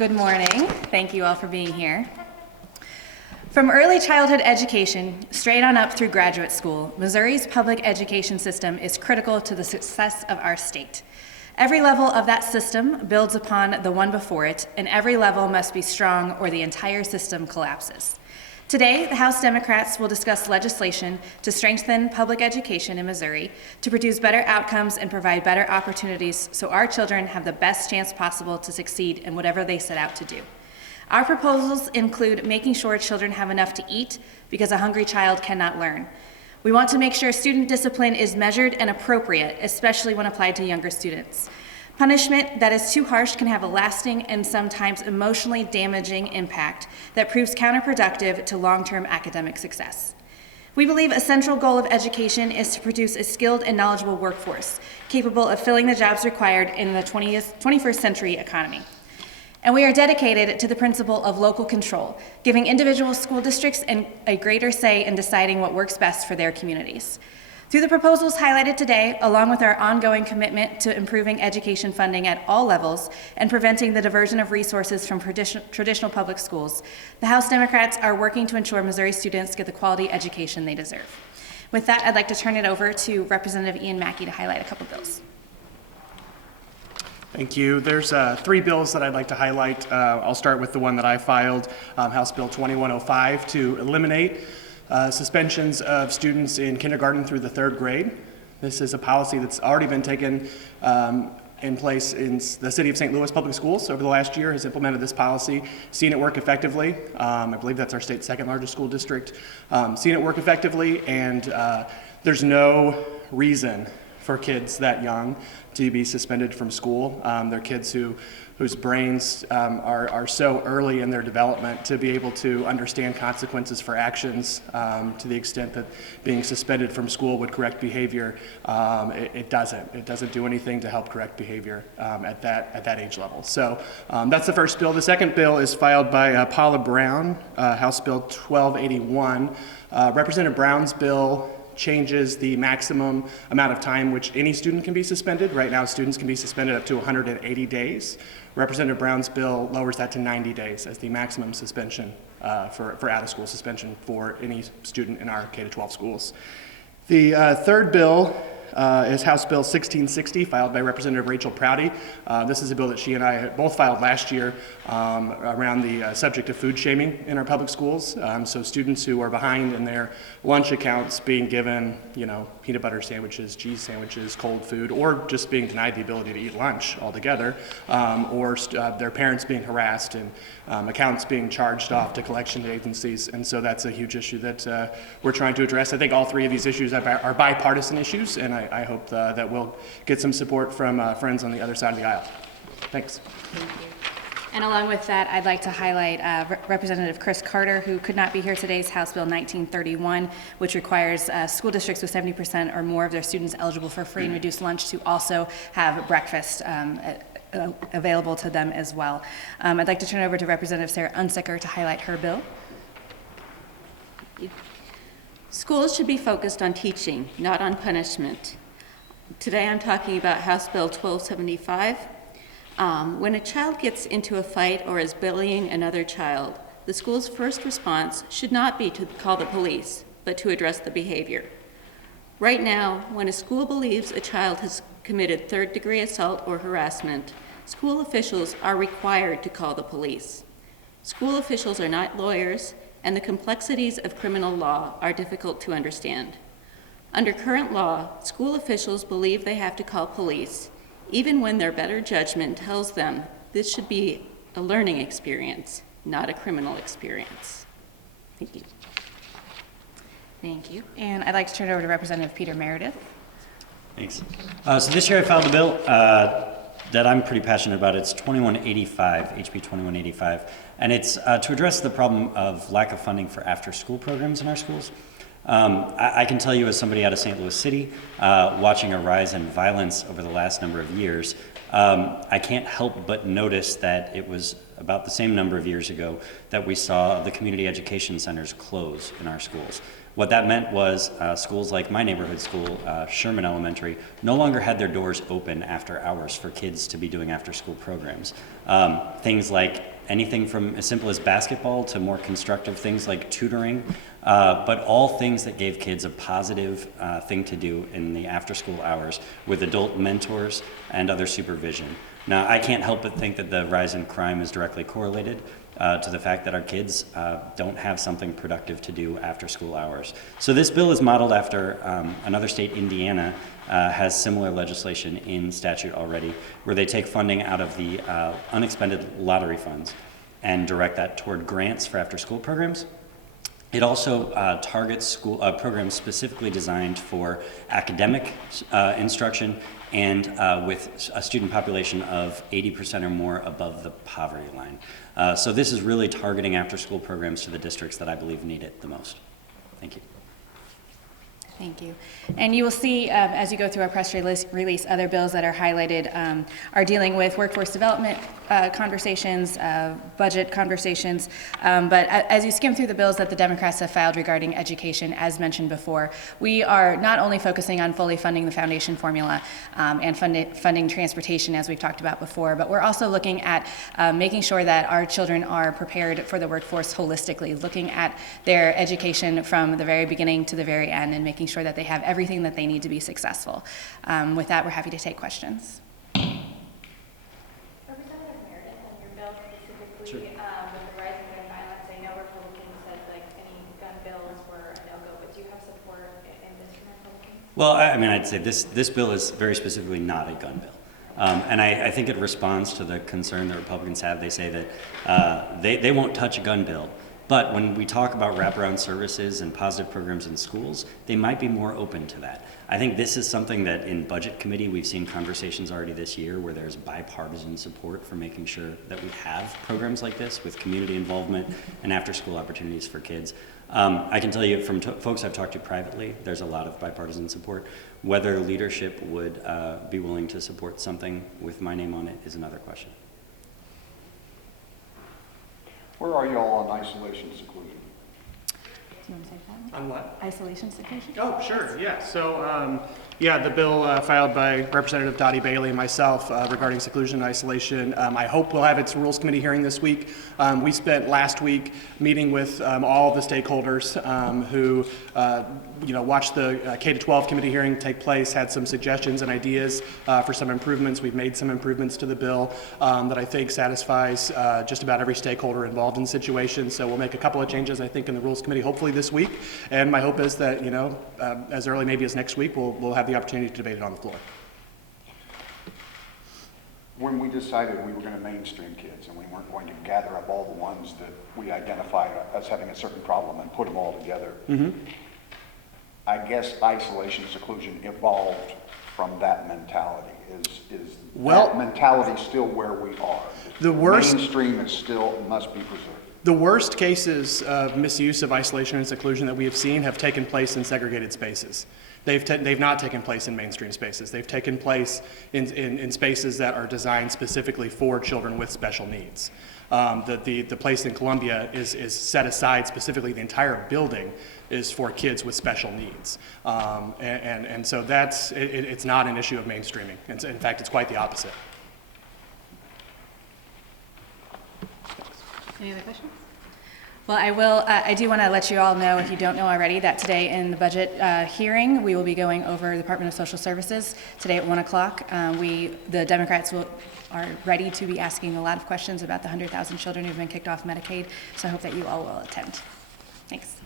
Good morning. Thank you all for being here. From early childhood education straight on up through graduate school, Missouri's public education system is critical to the success of our state. Every level of that system builds upon the one before it, and every level must be strong or the entire system collapses. Today, the House Democrats will discuss legislation to strengthen public education in Missouri, to produce better outcomes and provide better opportunities so our children have the best chance possible to succeed in whatever they set out to do. Our proposals include making sure children have enough to eat because a hungry child cannot learn. We want to make sure student discipline is measured and appropriate, especially when applied to younger students. Punishment that is too harsh can have a lasting and sometimes emotionally damaging impact that proves counterproductive to long-term academic success. We believe a central goal of education is to produce a skilled and knowledgeable workforce capable of filling the jobs required in the 21st century economy. And we are dedicated to the principle of local control, giving individual school districts a greater say in deciding what works best for their communities. Through the proposals highlighted today, along with our ongoing commitment to improving education funding at all levels and preventing the diversion of resources from traditional public schools, the House Democrats are working to ensure Missouri students get the quality education they deserve. With that, I'd like to turn it over to Representative Ian Mackey to highlight a couple bills. Thank you. There's three bills that I'd like to highlight. I'll start with the one that I filed, House Bill 2105, to eliminate suspensions of students in kindergarten through the third grade. This is a policy that's already been taken in place in the city of St. Louis Public Schools over the last year, has implemented this policy, seen it work effectively. I believe that's our state's second largest school district. Seen it work effectively, and there's no reason for kids that young to be suspended from school. They're kids whose brains are so early in their development to be able to understand consequences for actions to the extent that being suspended from school would correct behavior. It doesn't. It doesn't do anything to help correct behavior at that age level. So that's the first bill. The second bill is filed by Paula Brown, House Bill 1281. Representative Brown's bill changes the maximum amount of time which any student can be suspended. Right now, students can be suspended up to 180 days. Representative Brown's bill lowers that to 90 days as the maximum suspension for out-of-school suspension for any student in our K-12 schools. The third bill is House Bill 1660, filed by Representative Rachel Prouty. This is a bill that she and I both filed last year around the subject of food shaming in our public schools. So students who are behind in their lunch accounts being given, peanut butter sandwiches, cheese sandwiches, cold food, or just being denied the ability to eat lunch altogether, or their parents being harassed and accounts being charged off to collection agencies. And so that's a huge issue that we're trying to address. I think all three of these issues are bipartisan issues, and I hope that we'll get some support from friends on the other side of the aisle. Thanks. Thank you. And along with that, I'd like to highlight Representative Chris Carter, who could not be here today's House Bill 1931, which requires school districts with 70% or more of their students eligible for free and reduced lunch to also have breakfast available to them as well. I'd like to turn it over to Representative Sarah Unsicker to highlight her bill. Schools should be focused on teaching, not on punishment. Today I'm talking about House Bill 1275. When a child gets into a fight or is bullying another child, the school's first response should not be to call the police, but to address the behavior. Right now, when a school believes a child has committed third-degree assault or harassment, school officials are required to call the police. School officials are not lawyers, and the complexities of criminal law are difficult to understand. Under current law, school officials believe they have to call police, even when their better judgment tells them this should be a learning experience, not a criminal experience. Thank you. Thank you. And I'd like to turn it over to Representative Peter Meredith. Thanks. So this year I filed a bill that I'm pretty passionate about. It's 2185, HB 2185, and it's to address the problem of lack of funding for after-school programs in our schools. I can tell you, as somebody out of St. Louis City, watching a rise in violence over the last number of years, I can't help but notice that it was about the same number of years ago that we saw the community education centers close in our schools. What that meant was schools like my neighborhood school, Sherman Elementary, no longer had their doors open after hours for kids to be doing after-school programs. Things like anything from as simple as basketball to more constructive things like tutoring, but all things that gave kids a positive thing to do in the after-school hours with adult mentors and other supervision. Now, I can't help but think that the rise in crime is directly correlated to the fact that our kids don't have something productive to do after school hours. So this bill is modeled after another state, Indiana, has similar legislation in statute already, where they take funding out of the unexpended lottery funds and direct that toward grants for after-school programs. It also targets school programs specifically designed for academic instruction and with a student population of 80% or more above the poverty line. So this is really targeting after-school programs to the districts that I believe need it the most. Thank you. Thank you. And you will see, as you go through our press release, other bills that are highlighted are dealing with workforce development conversations, budget conversations. But as you skim through the bills that the Democrats have filed regarding education, as mentioned before, we are not only focusing on fully funding the foundation formula and funding transportation, as we've talked about before, but we're also looking at making sure that our children are prepared for the workforce holistically, looking at their education from the very beginning to the very end and making sure that they have everything that they need to be successful. With that, we're happy to take questions. Representative Meredith, on your bill specifically, with the rise in gun violence, I know Republicans said like any gun bills were a no-go, but do you have support in this from Republicans? Well, I mean, I'd say this bill is very specifically not a gun bill. And I think it responds to the concern that Republicans have. They say that they won't touch a gun bill. But when we talk about wraparound services and positive programs in schools, they might be more open to that. I think this is something that in Budget Committee, we've seen conversations already this year where there's bipartisan support for making sure that we have programs like this with community involvement and after-school opportunities for kids. I can tell you from folks I've talked to privately, there's a lot of bipartisan support. Whether leadership would be willing to support something with my name on it is another question. Where are y'all on isolation seclusion? Do you want to take that one? On what? Isolation seclusion? Oh, sure, yeah. So, the bill filed by Representative Dottie Bailey and myself regarding seclusion and isolation, I hope we'll have its Rules Committee hearing this week. We spent last week meeting with all the stakeholders who, watched the K-12 committee hearing take place, had some suggestions and ideas for some improvements. We've made some improvements to the bill that I think satisfies just about every stakeholder involved in the situation. So we'll make a couple of changes, I think, in the Rules Committee hopefully this week. And my hope is that, as early maybe as next week, we'll have the opportunity to debate it on the floor. When we decided we were going to mainstream kids and we weren't going to gather up all the ones that we identified as having a certain problem and put them all together, I guess isolation seclusion evolved from that mentality. Is that mentality still where we are? The worst mainstream is still must be preserved. The worst cases of misuse of isolation and seclusion that we have seen have taken place in segregated spaces. They've not taken place in mainstream spaces. They've taken place in spaces that are designed specifically for children with special needs. The place in Columbia is set aside specifically, the entire building is for kids with special needs. And so it's not an issue of mainstreaming. In fact, it's quite the opposite. Any other questions? Well, I do want to let you all know, if you don't know already, that today in the budget hearing, we will be going over the Department of Social Services today at 1 o'clock. The Democrats are ready to be asking a lot of questions about the 100,000 children who've been kicked off Medicaid, so I hope that you all will attend. Thanks.